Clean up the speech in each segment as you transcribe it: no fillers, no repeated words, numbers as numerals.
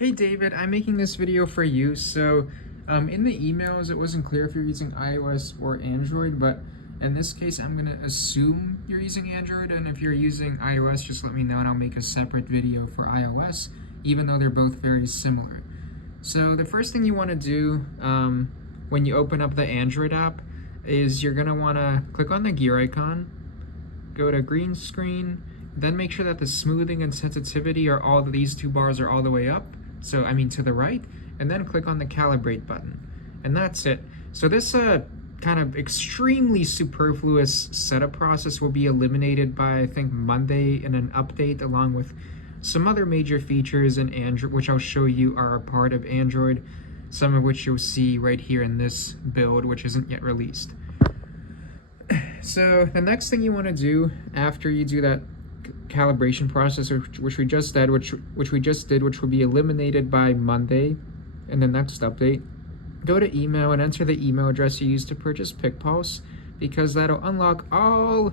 Hey David, I'm making this video for you. In the emails, it wasn't clear if you're using iOS or Android, but in this case, I'm going to assume you're using Android. And if you're using iOS, just let me know and I'll make a separate video for iOS, even though they're both very similar. So the first thing you want to do when you open up the Android app is you're going to want to click on the gear icon, go to green screen, then make sure that the smoothing and sensitivity are all these two bars are all the way up. So I mean to the right, and then click on the calibrate button. And that's it. So this kind of extremely superfluous setup process will be eliminated by I think Monday in an update, along with some other major features in Android, which I'll show you are a part of Android, some of which you'll see right here in this build, which isn't yet released. So the next thing you want to do after you do that calibration process, which we just did, which will be eliminated by Monday in the next update, go to email and enter the email address you used to purchase PicPulse, because that'll unlock all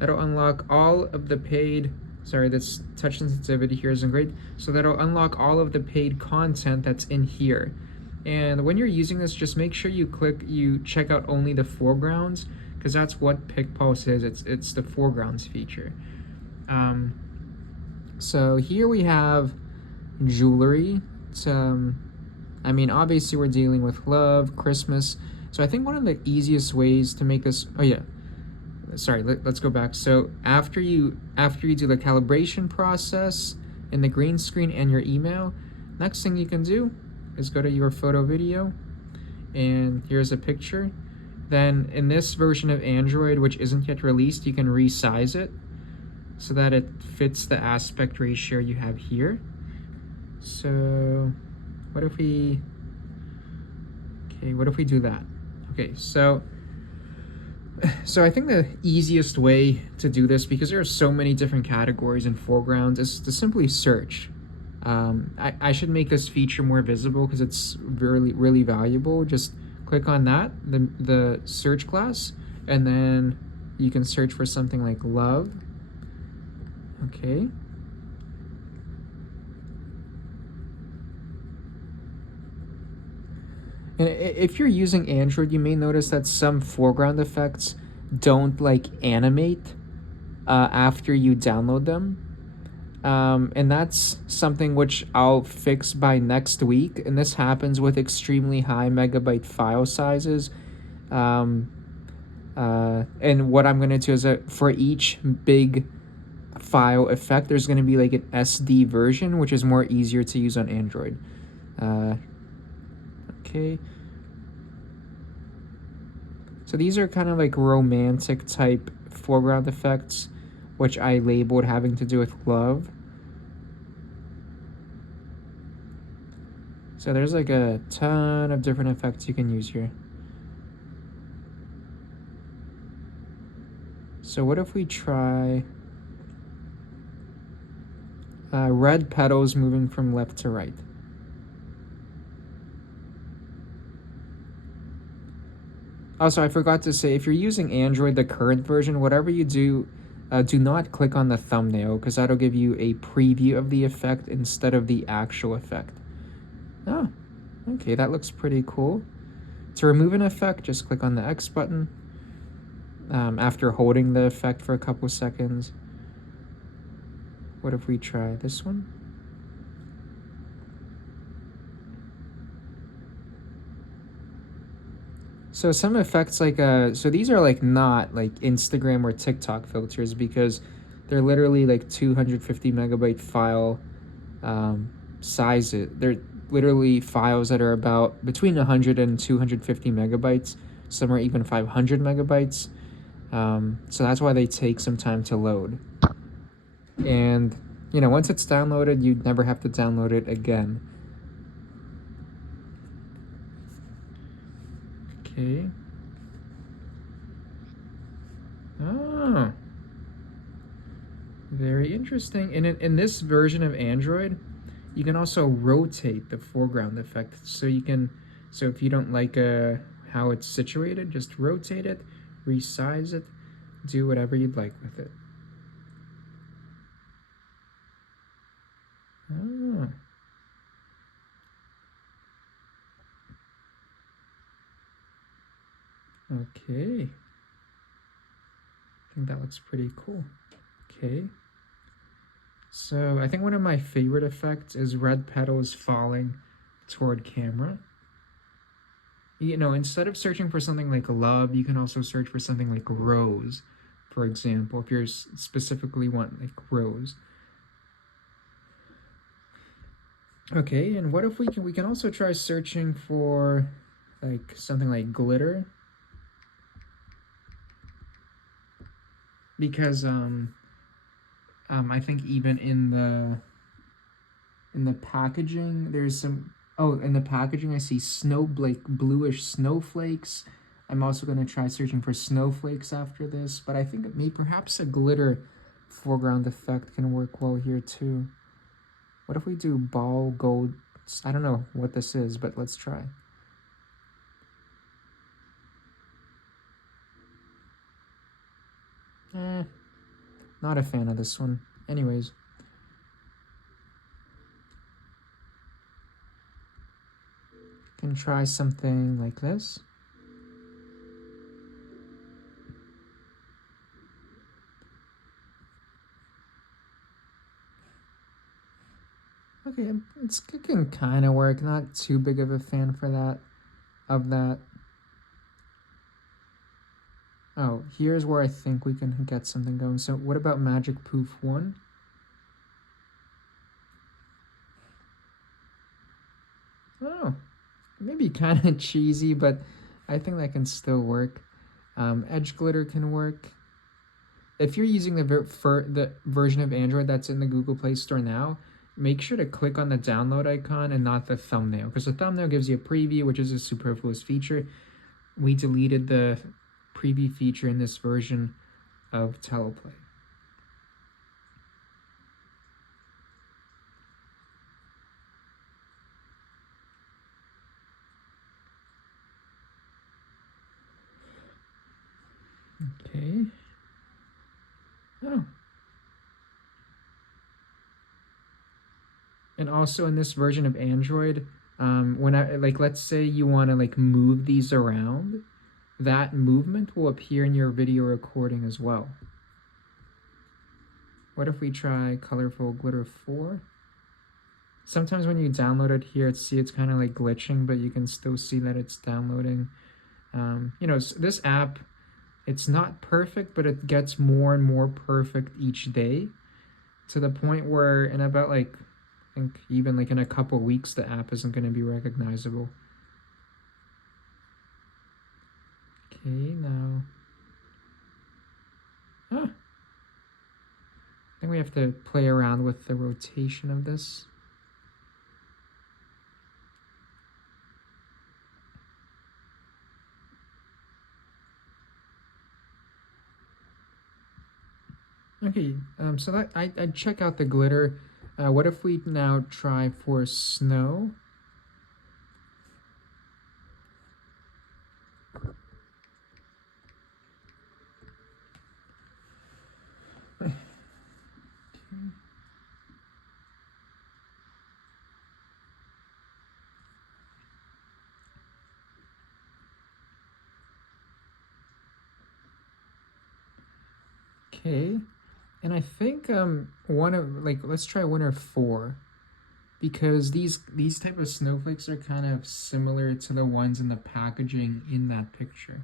of the paid. Sorry, this touch sensitivity here isn't great. So that'll unlock all of the paid content that's in here. And when you're using this, just make sure you check out only the foregrounds, because that's what PicPulse is. It's the foregrounds feature. So here we have jewelry. I mean, obviously we're dealing with love, Christmas. So I think one of the easiest ways to make this, oh yeah, sorry, let's go back. So after you do the calibration process in the green screen and your email, next thing you can do is go to your photo video, and here's a picture. Then in this version of Android, which isn't yet released, you can resize it so that it fits the aspect ratio you have here. So what if we do that? Okay, so I think the easiest way to do this, because there are so many different categories and foregrounds, is to simply search. I should make this feature more visible because it's really valuable. Just click on that, the search class, and then you can search for something like love. Okay. And if you're using Android, you may notice that some foreground effects don't like animate after you download them. And that's something which I'll fix by next week. And this happens with extremely high megabyte file sizes. And what I'm going to do is for each big file effect, there's going to be like an SD version, which is more easier to use on Android. Okay. So these are kind of like romantic type foreground effects, which I labeled having to do with love. So there's like a ton of different effects you can use here. So what if we try red petals moving from left to right? Also, I forgot to say, if you're using Android, the current version, whatever you do, do not click on the thumbnail, because that'll give you a preview of the effect instead of the actual effect. Oh, okay, that looks pretty cool. To remove an effect, just click on the X button after holding the effect for a couple seconds. What if we try this one? So some effects like so these are like not like Instagram or TikTok filters, because they're literally like 250 megabyte file sizes. They're literally files that are about between 100 and 250 megabytes. Some are even 500 megabytes. So that's why they take some time to load. And you know, once it's downloaded, you'd never have to download it again. Okay. Oh, very interesting. And in this version of Android, you can also rotate the foreground effect. So if you don't like how it's situated, just rotate it, resize it, do whatever you'd like with it. Oh. Okay. I think that looks pretty cool. Okay. So I think one of my favorite effects is red petals falling toward camera. You know, instead of searching for something like love, you can also search for something like rose, for example, if you're specifically want like rose. Okay, and what if we can also try searching for like something like glitter, because I think even in the packaging there's some, oh, in the packaging I see bluish snowflakes. I'm also going to try searching for snowflakes after this, but I think perhaps a glitter foreground effect can work well here too. What if we do ball gold? I don't know what this is, but let's try. Not a fan of this one. Anyways. Can try something like this. Okay, it can kind of work. Not too big of a fan for that, of that. Oh, here's where I think we can get something going. So what about Magic Poof 1? Oh, maybe kind of cheesy, but I think that can still work. Edge Glitter can work. If you're using the version of Android that's in the Google Play Store now, make sure to click on the download icon and not the thumbnail, because the thumbnail gives you a preview, which is a superfluous feature. We deleted the preview feature in this version of Teleplay. Okay. Oh. And also in this version of Android, when I like, let's say you want to like move these around, that movement will appear in your video recording as well. What if we try Colorful Glitter 4? Sometimes when you download it here, it's kind of like glitching, but you can still see that it's downloading. You know, this app, it's not perfect, but it gets more and more perfect each day, to the point where in about like, I think even like in a couple weeks, the app isn't going to be recognizable. Okay, now. I think we have to play around with the rotation of this. Okay, so that I'd check out the glitter. What if we now try for snow? Okay, and I think one of like, let's try winner 4, because these type of snowflakes are kind of similar to the ones in the packaging in that picture.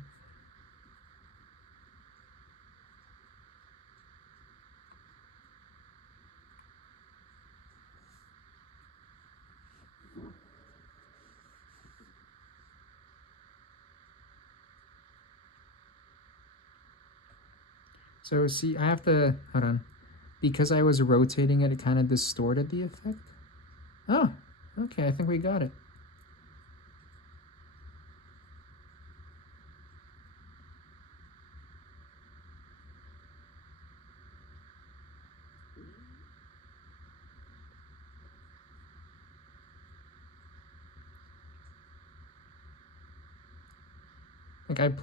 So see, I have to, hold on, because I was rotating it, it kind of distorted the effect. Oh, okay, I think we got it. Like I've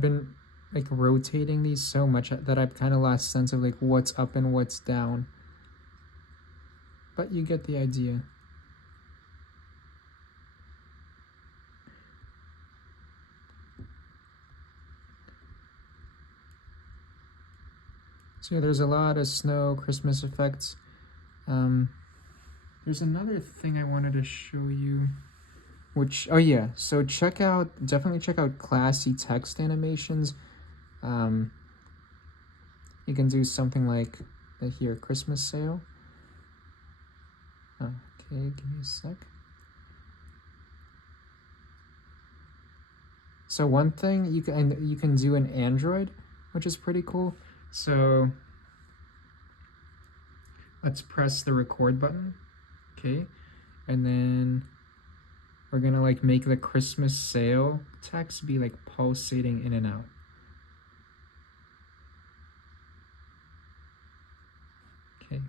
been like rotating these so much that I've kind of lost sense of like what's up and what's down. But you get the idea. So yeah, there's a lot of snow, Christmas effects. There's another thing I wanted to show you, which, oh yeah, so definitely check out classy text animations. Um, you can do something like here, Christmas sale. Okay, give me a sec. So one thing you can do in Android, which is pretty cool. So let's press the record button, okay, and then we're gonna like make the Christmas sale text be like pulsating in and out. Okay.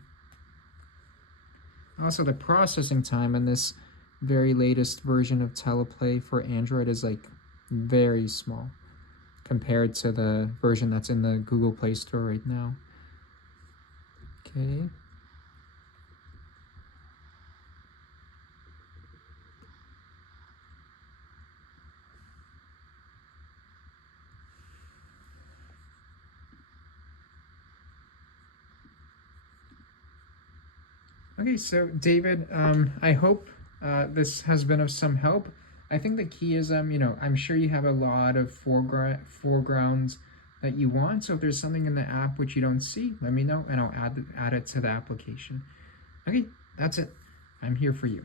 Also, the processing time in this very latest version of Teleplay for Android is like very small compared to the version that's in the Google Play Store right now. Okay. Okay, so David, I hope this has been of some help. I think the key is, I'm sure you have a lot of foregrounds that you want. So if there's something in the app which you don't see, let me know, and I'll add it to the application. Okay, that's it. I'm here for you.